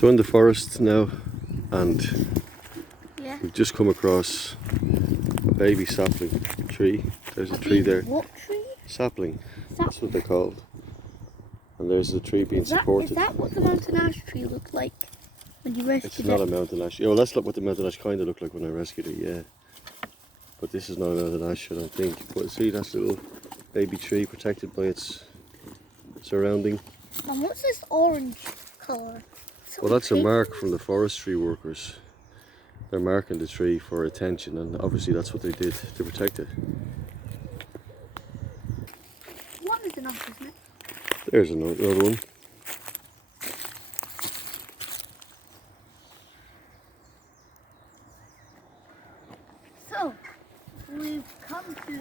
So in the forest now, and Yeah. we've just come across a baby sapling tree. There's a tree there. What tree? Sapling. That's what they're called. And there's the tree being supported. Is that what the mountain ash tree looked like when you rescued It's not a mountain ash. Yeah, well, that's what the mountain ash kind of looked like when I rescued it, yeah. But this is not a mountain ash, I don't think. But see, that's a little baby tree protected by its surrounding. And what's this orange colour? Well, that's a mark from the forestry workers. They're marking the tree for attention, and obviously that's what they did to protect it. One is enough, isn't it? There's another one. So, we've come to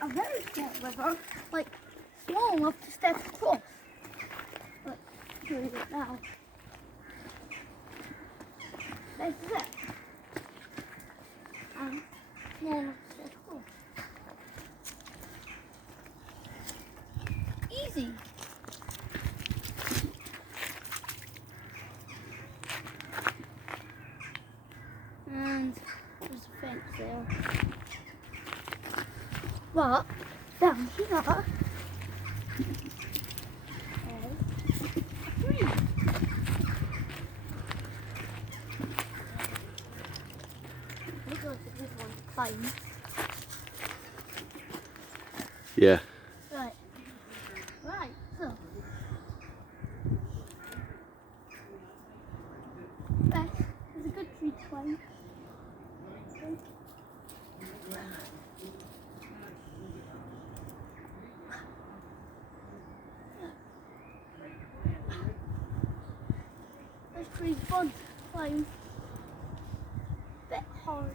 a very small river, like small enough to step across. But show you it now. This is it. And small enough to step across. Easy. And there's a fence there. But down here is a tree. Looks like a good one to climb. Yeah. Right. Right, so that is a good tree to climb. This tree's fun to climb. Bit hard.